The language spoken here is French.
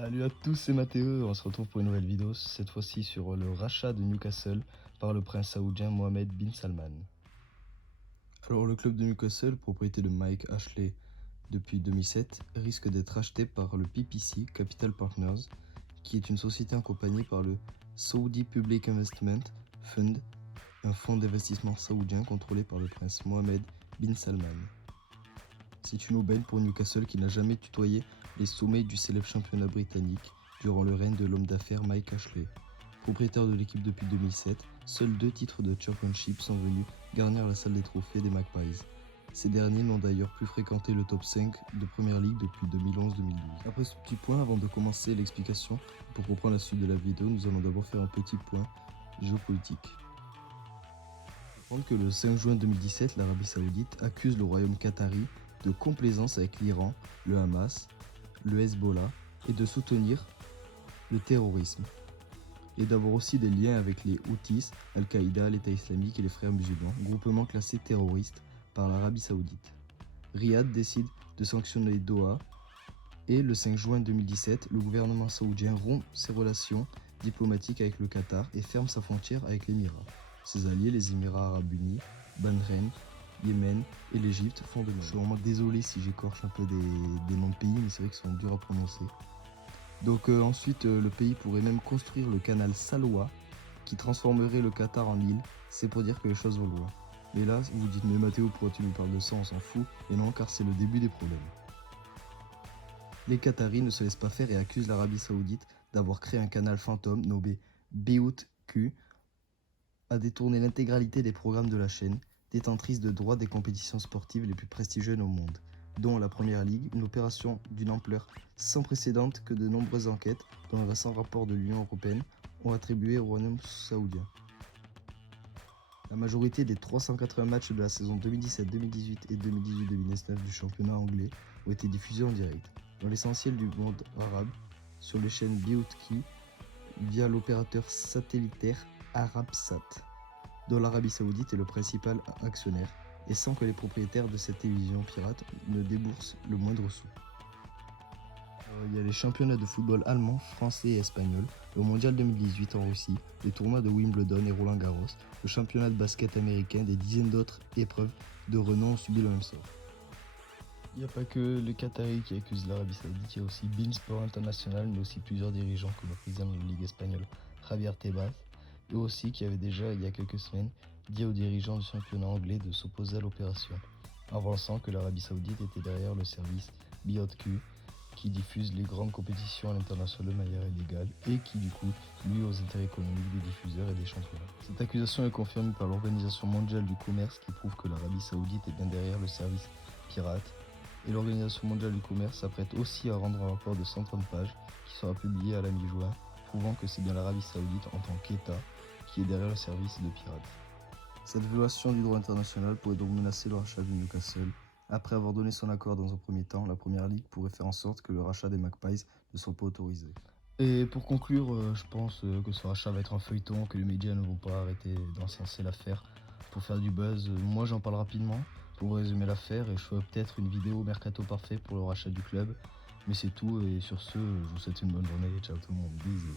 Salut à tous, c'est Mathéo, on se retrouve pour une nouvelle vidéo, cette fois-ci sur le rachat de Newcastle par le prince saoudien Mohammed bin Salman. Alors le club de Newcastle, propriété de Mike Ashley depuis 2007, risque d'être racheté par le PPC Capital Partners, qui est une société accompagnée par le Saudi Public Investment Fund, un fonds d'investissement saoudien contrôlé par le prince Mohammed bin Salman. C'est une aubaine pour Newcastle qui n'a jamais tutoyé les sommets du célèbre championnat britannique durant le règne de l'homme d'affaires Mike Ashley. Propriétaire de l'équipe depuis 2007, seuls 2 titres de Championship sont venus garnir la salle des trophées des Magpies. Ces derniers n'ont d'ailleurs plus fréquenté le top 5 de Premier League depuis 2011-2012. Après ce petit point, avant de commencer l'explication, pour comprendre la suite de la vidéo, nous allons d'abord faire un petit point géopolitique. Comprendre que le 5 juin 2017, l'Arabie Saoudite accuse le royaume qatari de complaisance avec l'Iran, le Hamas, le Hezbollah et de soutenir le terrorisme et d'avoir aussi des liens avec les Houthis, Al-Qaïda, l'État islamique et les frères musulmans, groupements classés terroristes par l'Arabie Saoudite. Riyad décide de sanctionner Doha et le 5 juin 2017, le gouvernement saoudien rompt ses relations diplomatiques avec le Qatar et ferme sa frontière avec l'Émirat. Ses alliés, les Émirats arabes unis, Bahreïn, Yémen et l'Égypte font de même. Je suis vraiment désolé si j'écorche un peu des noms de pays, mais c'est vrai qu'ils sont durs à prononcer. Donc ensuite, le pays pourrait même construire le canal Salwa, qui transformerait le Qatar en île. C'est pour dire que les choses vont loin. Mais là, vous vous dites, mais Mathéo, pourquoi tu nous parles de ça, on s'en fout. Et non, car c'est le début des problèmes. Les Qataris ne se laissent pas faire et accusent l'Arabie Saoudite d'avoir créé un canal fantôme nommé Beout Q, a détourné l'intégralité des programmes de la chaîne, détentrice de droits des compétitions sportives les plus prestigieuses au monde, dont la Première Ligue, une opération d'une ampleur sans précédent que de nombreuses enquêtes, dont un récent rapport de l'Union européenne, ont attribué au royaume saoudien. La majorité des 380 matchs de la saison 2017-2018 et 2018-2019 du championnat anglais ont été diffusés en direct, dans l'essentiel du monde arabe, sur les chaînes Beoutki via l'opérateur satellitaire Arabsat, dont l'Arabie Saoudite est le principal actionnaire, et sans que les propriétaires de cette télévision pirate ne déboursent le moindre sou. Il y a les championnats de football allemand, français et espagnol, le mondial 2018 en Russie, les tournois de Wimbledon et Roland Garros, le championnat de basket américain, des dizaines d'autres épreuves de renom ont subi le même sort. Il n'y a pas que le Qatari qui accuse l'Arabie Saoudite, il y a aussi Beansport International, mais aussi plusieurs dirigeants comme le président de la Ligue espagnole, Javier Tebas, et aussi qui avait déjà, il y a quelques semaines, dit aux dirigeants du championnat anglais de s'opposer à l'opération, avançant que l'Arabie Saoudite était derrière le service BOTQ, qui diffuse les grandes compétitions à l'international de manière illégale et qui du coup nuit aux intérêts économiques des diffuseurs et des championnats. Cette accusation est confirmée par l'Organisation mondiale du commerce qui prouve que l'Arabie Saoudite est bien derrière le service pirate, et l'Organisation mondiale du commerce s'apprête aussi à rendre un rapport de 130 pages qui sera publié à la mi-juin, prouvant que c'est bien l'Arabie Saoudite en tant qu'État qui est derrière le service de pirates. Cette violation du droit international pourrait donc menacer le rachat de Newcastle. Après avoir donné son accord dans un premier temps, la Première Ligue pourrait faire en sorte que le rachat des Magpies ne soit pas autorisé. Et pour conclure, je pense que ce rachat va être un feuilleton, que les médias ne vont pas arrêter d'encenser l'affaire pour faire du buzz. Moi j'en parle rapidement pour résumer l'affaire et je ferai peut-être une vidéo mercato parfait pour le rachat du club. Mais c'est tout et sur ce, je vous souhaite une bonne journée. Ciao tout le monde, bisous.